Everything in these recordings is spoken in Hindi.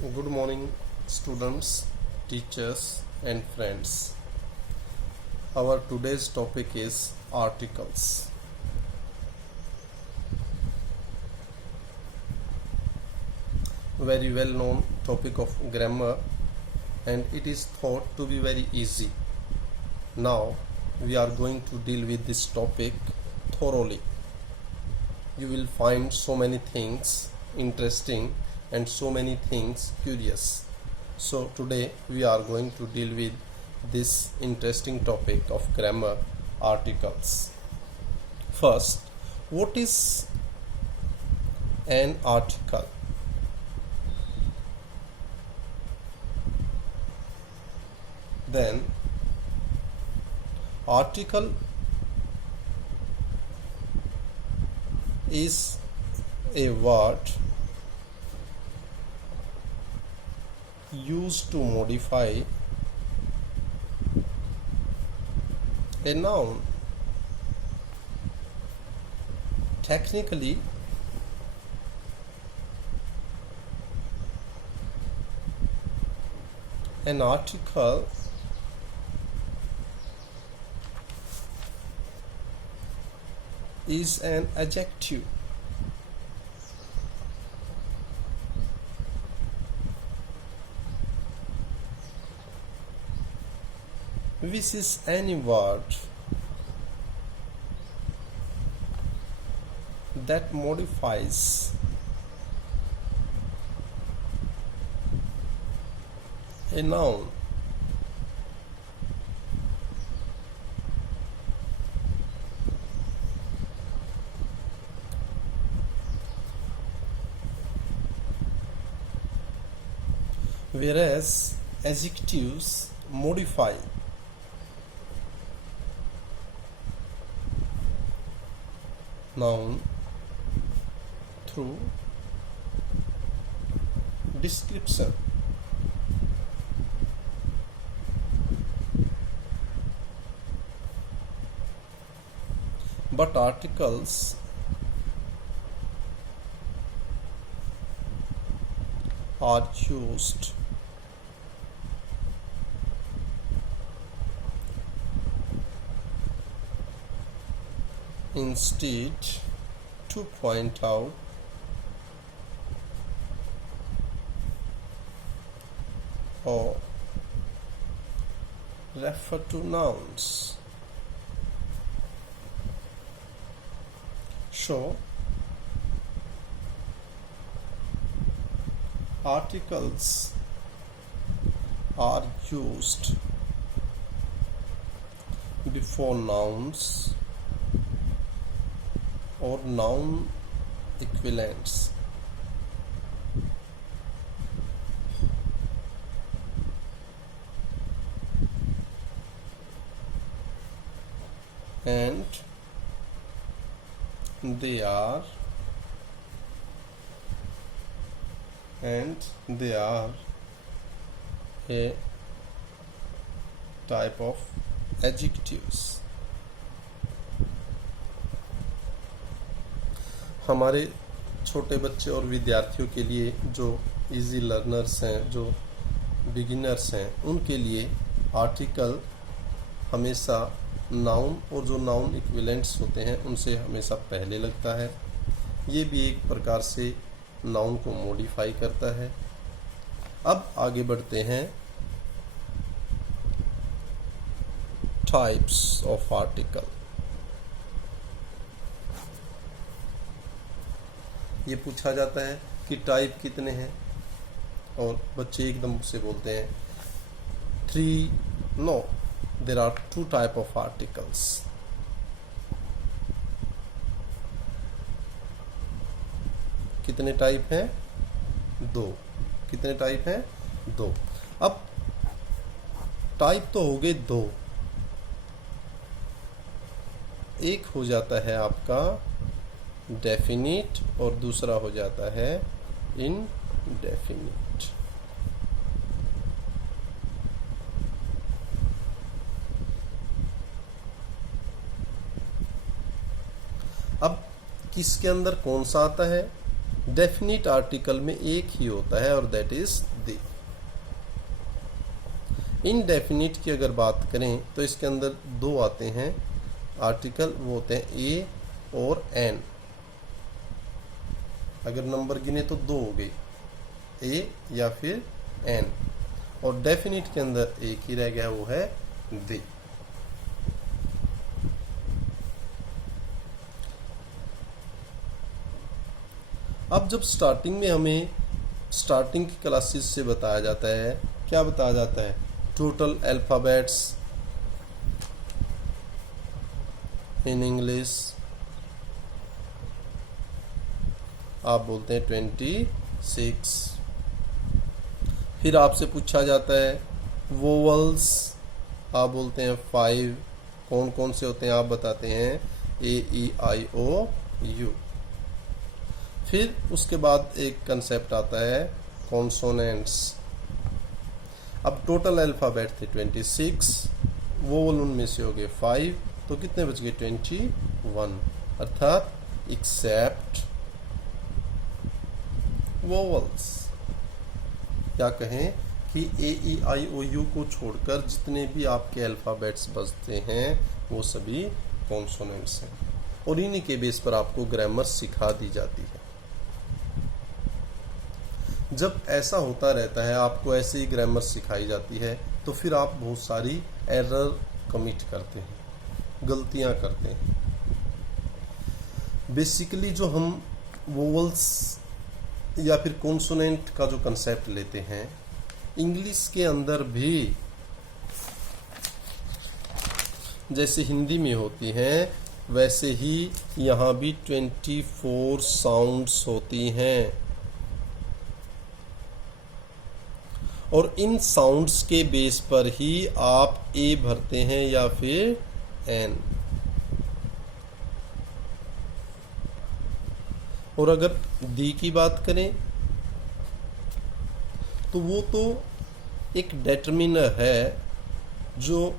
Good morning, students, teachers, and friends. Our today's topic is articles. Very well known topic of grammar, and it is thought to be very easy. Now, we are going to deal with this topic thoroughly. You will find so many things interesting and so many things curious. So today we are going to deal with this interesting topic of grammar, articles. First, what is an article? Then, article is a word used to modify a noun. Technically, an article is an adjective. Which is any word that modifies a noun. Whereas adjectives modify noun through description. But articles are used instead to point out or refer to nouns. So, articles are used before nouns or noun equivalents. And they are a type of adjectives. हमारे छोटे बच्चे और विद्यार्थियों के लिए जो इजी लर्नर्स हैं, जो बिगिनर्स हैं, उनके लिए आर्टिकल हमेशा नाउन और जो नाउन इक्विवेलेंट्स होते हैं उनसे हमेशा पहले लगता है. ये भी एक प्रकार से नाउन को मॉडिफाई करता है. अब आगे बढ़ते हैं. Types of article. ये पूछा जाता है कि टाइप कितने हैं, और बच्चे एकदम से बोलते हैं 3. No, there are 2 type of articles. कितने टाइप हैं? 2. कितने टाइप हैं? 2. अब टाइप तो हो गए 2. एक हो जाता है आपका डेफिनिट और दूसरा हो जाता है इनडेफिनिट. अब किसके अंदर कौन सा आता है? डेफिनिट आर्टिकल में एक ही होता है और दैट इज द। इनडेफिनिट की अगर बात करें तो इसके अंदर दो आते हैं आर्टिकल, वो होते हैं ए और एन। अगर नंबर गिने तो दो हो गए, ए या फिर एन। और डेफिनिट के अंदर एक ही रह गया, वो है द। अब जब स्टार्टिंग में हमें स्टार्टिंग की क्लासेस से बताया जाता है, क्या बताया जाता है? टोटल अल्फाबेट्स इन इंग्लिश, आप बोलते हैं 26। फिर आपसे पूछा जाता है वोवल्स, आप बोलते हैं 5। कौन कौन से होते हैं आप बताते हैं, ए ई आई ओ यू। फिर उसके बाद एक कंसेप्ट आता है कॉन्सोनेंट्स। अब टोटल अल्फाबेट थे 26, वोवल उनमें से हो गए 5, तो कितने बच गए? 21, अर्थात एक्सेप्ट वोवल्स। क्या कहें कि ए ई आई ओ यू को छोड़कर जितने भी आपके अल्फाबेट्स बचते हैं वो सभी कॉन्सोनेंट्स हैं, और इन्हीं के बेस पर आपको ग्रामर सिखा दी जाती है। जब ऐसा होता रहता है, आपको ऐसे ही ग्रामर सिखाई जाती है, तो फिर आप बहुत सारी एरर कमिट करते हैं, गलतियां करते हैं। बेसिकली जो हम वोवल्स या फिर कॉन्सोनेंट का जो कंसेप्ट लेते हैं, इंग्लिश के अंदर भी जैसे हिंदी में होती हैं वैसे ही यहाँ भी 24 साउंड्स होती हैं, और इन साउंड्स के बेस पर ही आप ए भरते हैं या फिर एन। और अगर दी की बात करें तो वो तो एक डेटर्मिनर है जो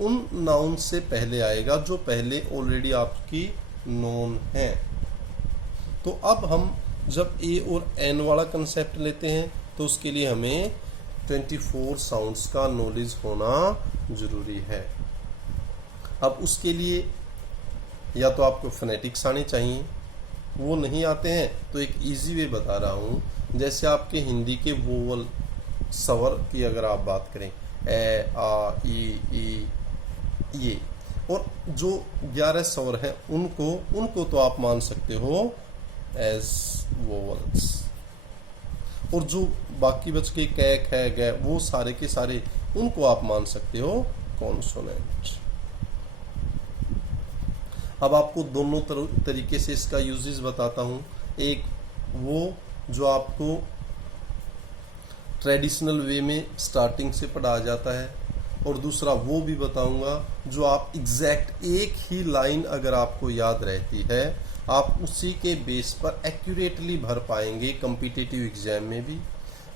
उन नाउन से पहले आएगा जो पहले ऑलरेडी आपकी नोन है। तो अब हम जब ए और एन वाला कंसेप्ट लेते हैं तो उसके लिए हमें 24 साउंड्स का नॉलेज होना जरूरी है। अब उसके लिए या तो आपको फोनेटिक्स आने चाहिए, वो नहीं आते हैं तो एक इजी वे बता रहा हूँ। जैसे आपके हिंदी के वोवल स्वर की अगर आप बात करें, ए आ ई ये, और जो 11 स्वर हैं उनको तो आप मान सकते हो एज वोवल्स, और जो बाकी बच के कै ख ग वो सारे के सारे उनको आप मान सकते हो कॉन्सोनेंट। अब आपको दोनों तरीके से इसका यूजेस बताता हूँ। एक वो जो आपको ट्रेडिशनल वे में स्टार्टिंग से पढ़ाया जाता है, और दूसरा वो भी बताऊंगा जो आप एग्जैक्ट एक ही लाइन अगर आपको याद रहती है आप उसी के बेस पर एक्यूरेटली भर पाएंगे कॉम्पिटिटिव एग्जाम में भी,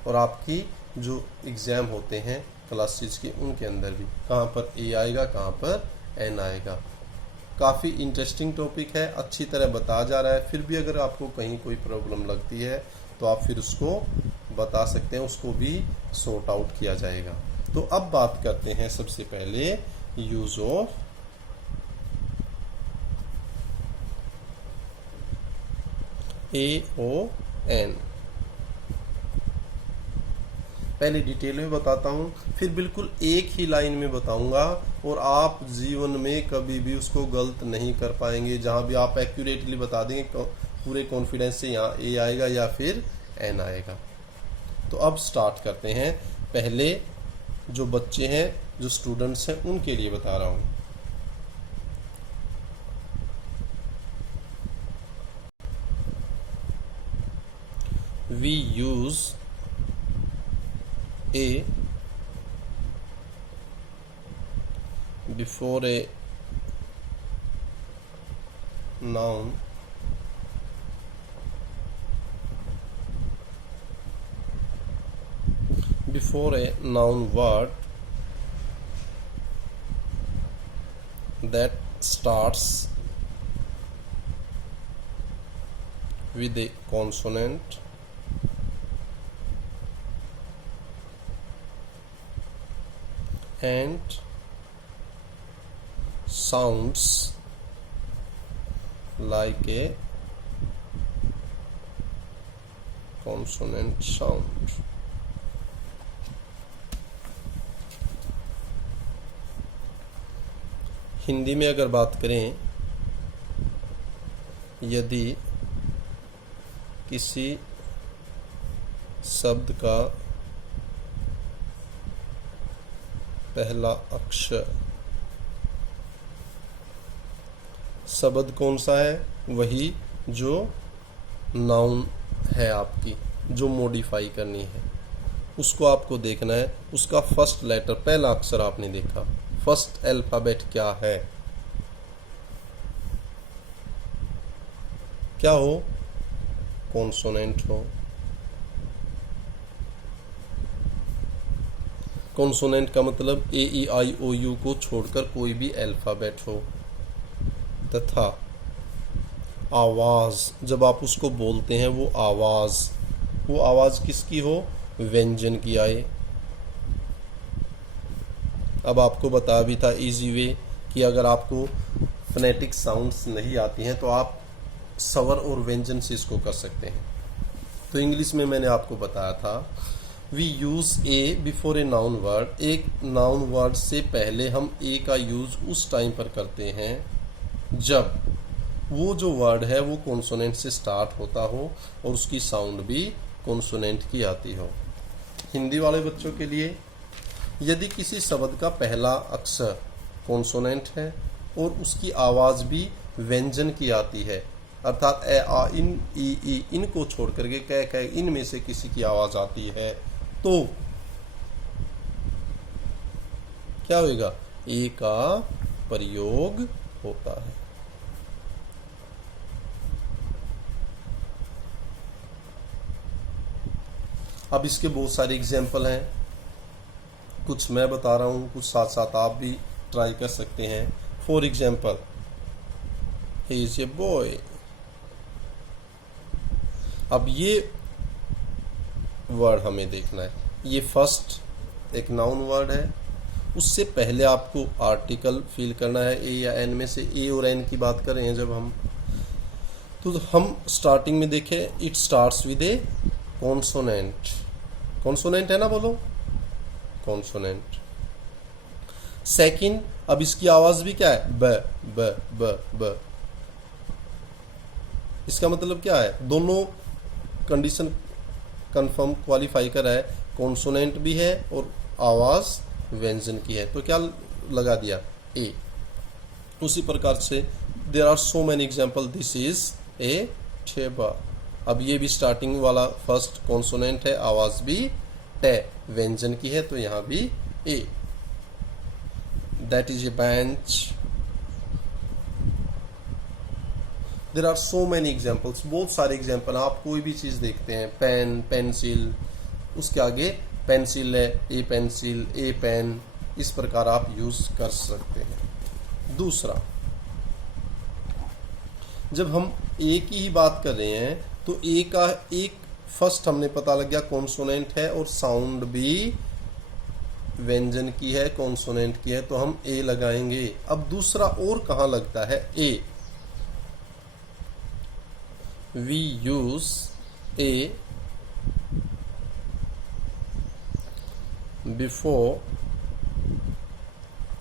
और आपकी जो एग्जाम होते हैं क्लासेस के उनके अंदर भी, कहाँ पर ए आएगा कहाँ पर एन आएगा। काफ़ी इंटरेस्टिंग टॉपिक है, अच्छी तरह बताया जा रहा है। फिर भी अगर आपको कहीं कोई प्रॉब्लम लगती है तो आप फिर उसको बता सकते हैं, उसको भी सॉर्ट आउट किया जाएगा। तो अब बात करते हैं सबसे पहले use of A or an. पहले डिटेल में बताता हूँ, फिर बिल्कुल एक ही लाइन में बताऊंगा, और आप जीवन में कभी भी उसको गलत नहीं कर पाएंगे। जहां भी आप एक्यूरेटली बता देंगे पूरे कॉन्फिडेंस से यहाँ ए आएगा या फिर एन आएगा। तो अब स्टार्ट करते हैं। पहले जो बच्चे हैं, जो स्टूडेंट्स हैं, उनके लिए बता रहा हूँ। We use a before a noun word that starts with a consonant and sounds like a consonant sound. Hindi में अगर बात करें, यदि किसी शब्द का पहला अक्षर, शब्द कौन सा है? वही जो नाउन है आपकी, जो मॉडिफाई करनी है, उसको आपको देखना है। उसका फर्स्ट लेटर, पहला अक्षर आपने देखा, फर्स्ट अल्फाबेट क्या है? क्या हो? कॉन्सोनेंट हो। कॉन्सोनेंट का मतलब AEIOU को छोड़कर कोई भी अल्फाबेट हो। तथा आवाज, जब आप उसको बोलते हैं वो आवाज किसकी हो? व्यंजन की आए। अब आपको बता भी था इजी वे कि अगर आपको फोनेटिक साउंड्स नहीं आती हैं तो आप स्वर और व्यंजन से इसको कर सकते हैं। तो इंग्लिश में मैंने आपको बताया था, we use A before a noun word. एक नाउन वर्ड से पहले हम ए का यूज उस टाइम पर करते हैं जब वो जो वर्ड है वो कॉन्सोनेंट से स्टार्ट होता हो और उसकी साउंड भी कॉन्सोनेंट की आती हो। हिंदी वाले बच्चों के लिए, यदि किसी शब्द का पहला अक्षर कॉन्सोनेंट है और उसकी आवाज भी व्यंजन की आती है, अर्थात ए आ इन ई इनको छोड़ करके कै इनमें से किसी की आवाज आती है, तो क्या होगा? ए का प्रयोग होता है। अब इसके बहुत सारे एग्जाम्पल हैं, कुछ मैं बता रहा हूं, कुछ साथ साथ आप भी ट्राई कर सकते हैं। For example, he is a boy. अब ये वर्ड हमें देखना है, ये फर्स्ट एक नाउन वर्ड है, उससे पहले आपको आर्टिकल फिल करना है। ए या एन में से ए और एन की बात कर रहे हैं जब हम, तो हम स्टार्टिंग में देखें, it starts with A consonant. Consonant है ना, बोलो कॉन्सोनेंट। सेकंड, अब इसकी आवाज भी क्या है? ब ब ब ब। इसका मतलब क्या है? दोनों कंडीशन कंफर्म क्वालिफाई कर रहा है, कॉन्सोनेंट भी है और आवाज व्यंजन की है, तो क्या लगा दिया? ए। उसी प्रकार से there are so many example, this is a ठेबा। अब ये भी स्टार्टिंग वाला फर्स्ट कॉन्सोनेंट है, आवाज भी टे व्यंजन की है, तो यहां भी a. That is a bench. There are so many examples, बहुत सारे एग्जाम्पल। आप कोई भी चीज देखते हैं, पेन, पेंसिल, उसके आगे पेंसिल है, ए पेंसिल, ए पेन, इस प्रकार आप यूज कर सकते हैं। दूसरा, जब हम ए की ही बात कर रहे हैं तो ए का एक फर्स्ट हमने पता लग गया कॉन्सोनेंट है और साउंड भी व्यंजन की है, कॉन्सोनेंट की है, तो हम ए लगाएंगे। अब दूसरा और कहां लगता है? A. We use A before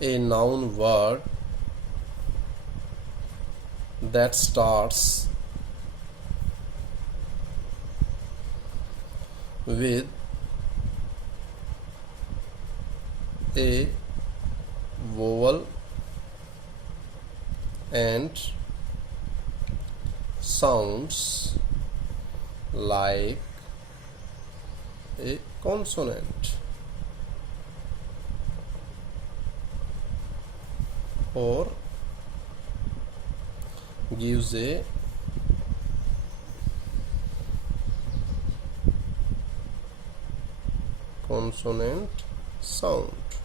a noun word that starts with a vowel and sounds like a consonant, or gives a consonant sound.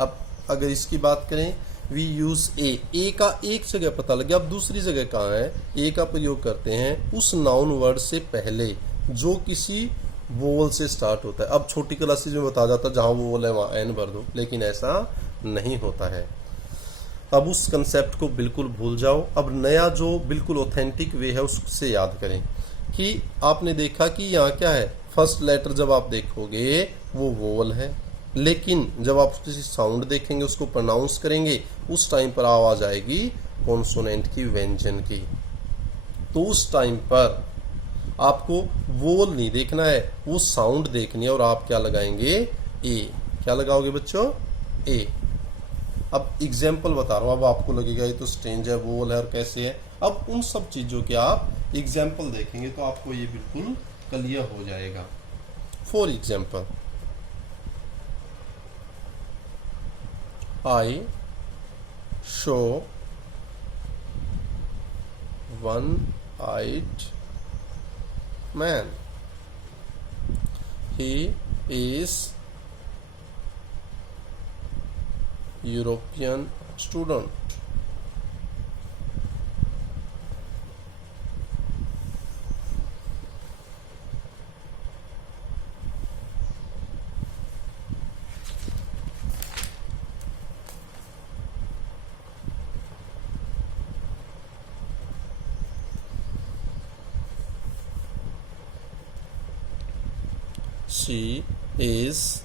अब अगर इसकी बात करें, वी यूज ए का एक जगह पता लग गया। अब दूसरी जगह कहाँ है? ए का प्रयोग करते हैं उस नाउन वर्ड से पहले जो किसी वोवल से स्टार्ट होता है। अब छोटी क्लासेज में बताया जाता है जहां वोवल है वहां एन भर दो, लेकिन ऐसा नहीं होता है। अब उस कंसेप्ट को बिल्कुल भूल जाओ। अब नया जो बिल्कुल ऑथेंटिक वे है उससे याद करें कि आपने देखा कि यहाँ क्या है, फर्स्ट लेटर जब आप देखोगे वो वोवल है, लेकिन जब आप किसी साउंड देखेंगे उसको प्रोनाउंस करेंगे उस टाइम पर आवाज आएगी कॉन्सोनेंट की, व्यंजन की। तो उस टाइम पर आपको वोवल नहीं देखना है, वो साउंड देखनी है और आप क्या लगाएंगे? ए। क्या लगाओगे बच्चों? ए। अब एग्जाम्पल बता रहा हूं, अब आपको लगेगा ये तो स्ट्रेंज है, वोवल है और कैसे है। अब उन सब चीजों के आप एग्जाम्पल देखेंगे तो आपको ये बिल्कुल क्लियर हो जाएगा। For example, I show one-eyed man. He is European student. She is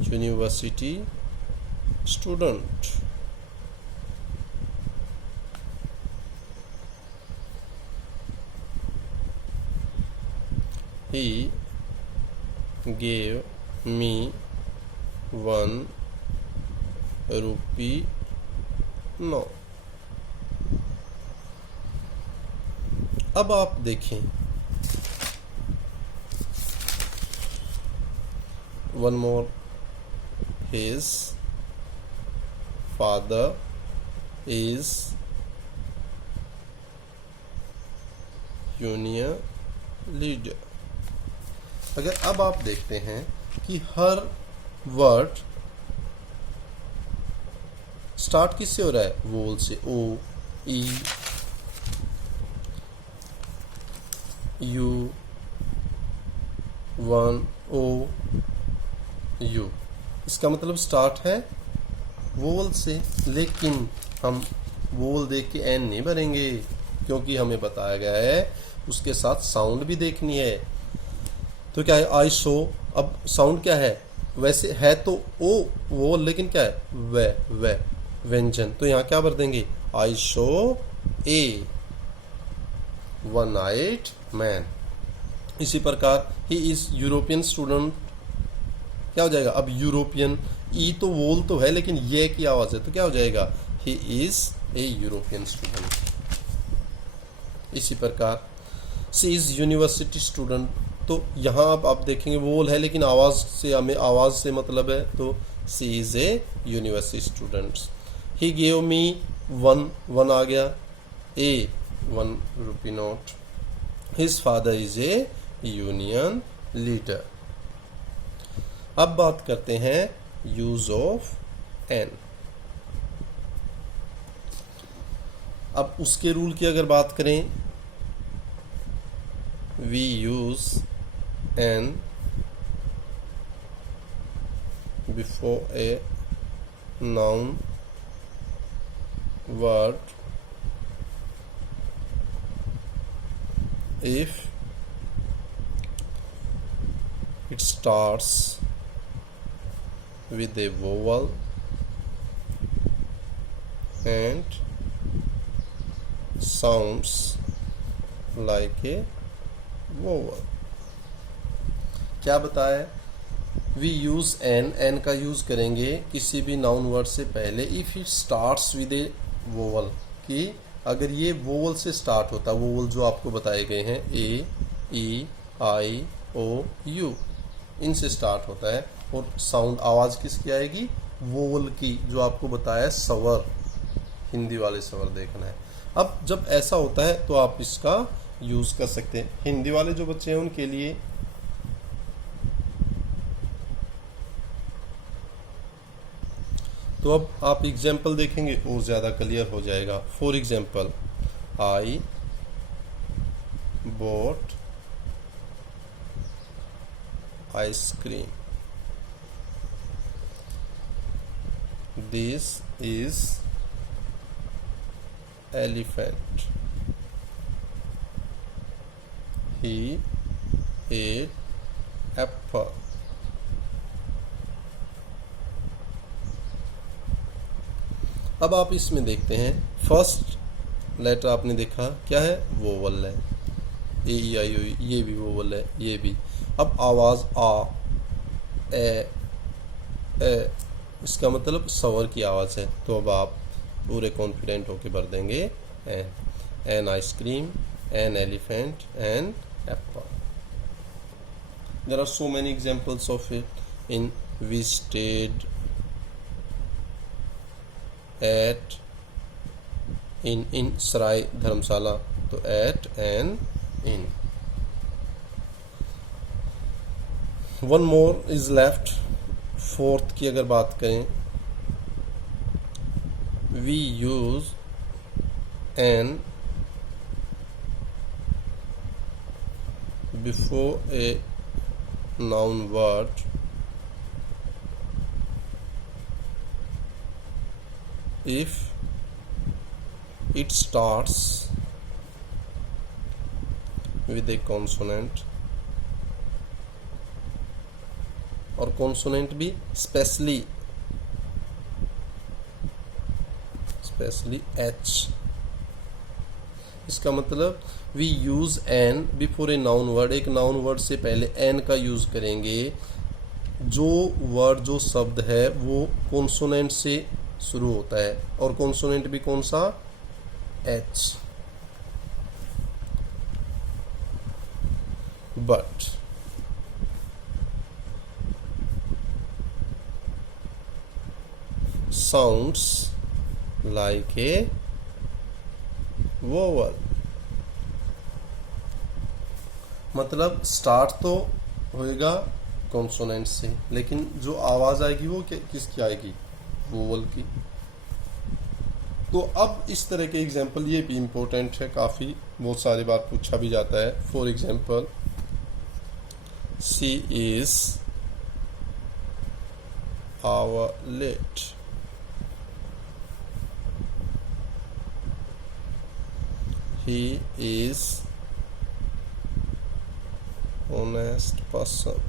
university student. He gave me 1 rupee. No. अब आप देखें, one more, his father is union leader. अगर अब आप देखते हैं कि हर वर्ड स्टार्ट किससे हो रहा है? वोवल से। ओ, ई, यू, वन, ओ, यू। इसका मतलब स्टार्ट है वोवल से, लेकिन हम वोवल देख के एन नहीं भरेंगे क्योंकि हमें बताया गया है उसके साथ साउंड भी देखनी है। तो क्या है? I show. अब साउंड क्या है? वैसे है तो ओ वोवल, लेकिन क्या है? वे व्यंजन। तो यहां क्या भर देंगे? I show A one-eyed man। इसी प्रकार ही इज यूरोपियन स्टूडेंट। क्या हो जाएगा? अब यूरोपियन, ई तो वोल तो है लेकिन ये की आवाज है तो क्या हो जाएगा? He is a European student. इसी प्रकार सी इज यूनिवर्सिटी स्टूडेंट। तो यहां अब आप देखेंगे वोल है लेकिन आवाज से, हमें आवाज से मतलब है, तो she is a university student. He gave me 1 आ गया, a 1 rupee note। His father is a union leader। अब बात करते हैं यूज ऑफ एन। अब उसके रूल की अगर बात करें, we use an before a noun word if it starts with a vowel and sounds like a vowel। क्या बताया? वी यूज एन का यूज करेंगे किसी भी नाउन वर्ड से पहले if it starts with A vowel, कि अगर ये वोवल से स्टार्ट होता है, वोवल जो आपको बताए गए हैं ए, ई, आई, ओ, यू, इनसे स्टार्ट होता है और साउंड आवाज किसकी आएगी? वोवल की, जो आपको बताया स्वर, हिंदी वाले स्वर देखना है। अब जब ऐसा होता है तो आप इसका यूज कर सकते हैं। हिंदी वाले जो बच्चे हैं उनके लिए तो अब आप एग्जाम्पल देखेंगे और ज़्यादा क्लियर हो जाएगा. For example, I bought ice cream. This is elephant. He ate apple. अब आप इसमें देखते हैं फर्स्ट लेटर आपने देखा क्या है, वोवल है. ए ई आई ओ, ये भी वोवल है, ये भी. अब आवाज़ आ, ए, इसका मतलब स्वर की आवाज़ है. तो अब आप पूरे कॉन्फिडेंट होके भर देंगे an ice cream, an elephant, an apple. There are so many examples of it. Inn we stayed at, inn सराय धर्मशाला, तो at an inn. One more is left. Fourth की अगर बात करें, we use an before a noun word if it starts with a consonant, और consonant भी स्पेशली H. इसका मतलब we use an before a noun word. एक नाउन वर्ड से पहले एन का यूज करेंगे. जो वर्ड, जो शब्द है वो कॉन्सोनेंट से शुरू होता है, और कॉन्सोनेंट भी कौन सा, H. But sounds like a vowel. मतलब स्टार्ट तो होएगा कॉन्सोनेंट से, लेकिन जो आवाज आएगी वो किसकी आएगी, वोवल की. तो अब इस तरह के एग्जाम्पल ये भी इम्पोर्टेंट है काफ़ी, बहुत सारी बार पूछा भी जाता है. For example, she is hour late. He is honest person.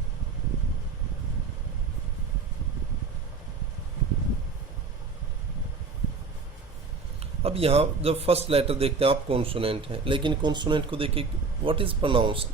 अब यहाँ जब फर्स्ट लेटर देखते हैं आप कॉन्सोनेंट है, लेकिन कॉन्सोनेंट को देखिए व्हाट इज प्रोनाउंस.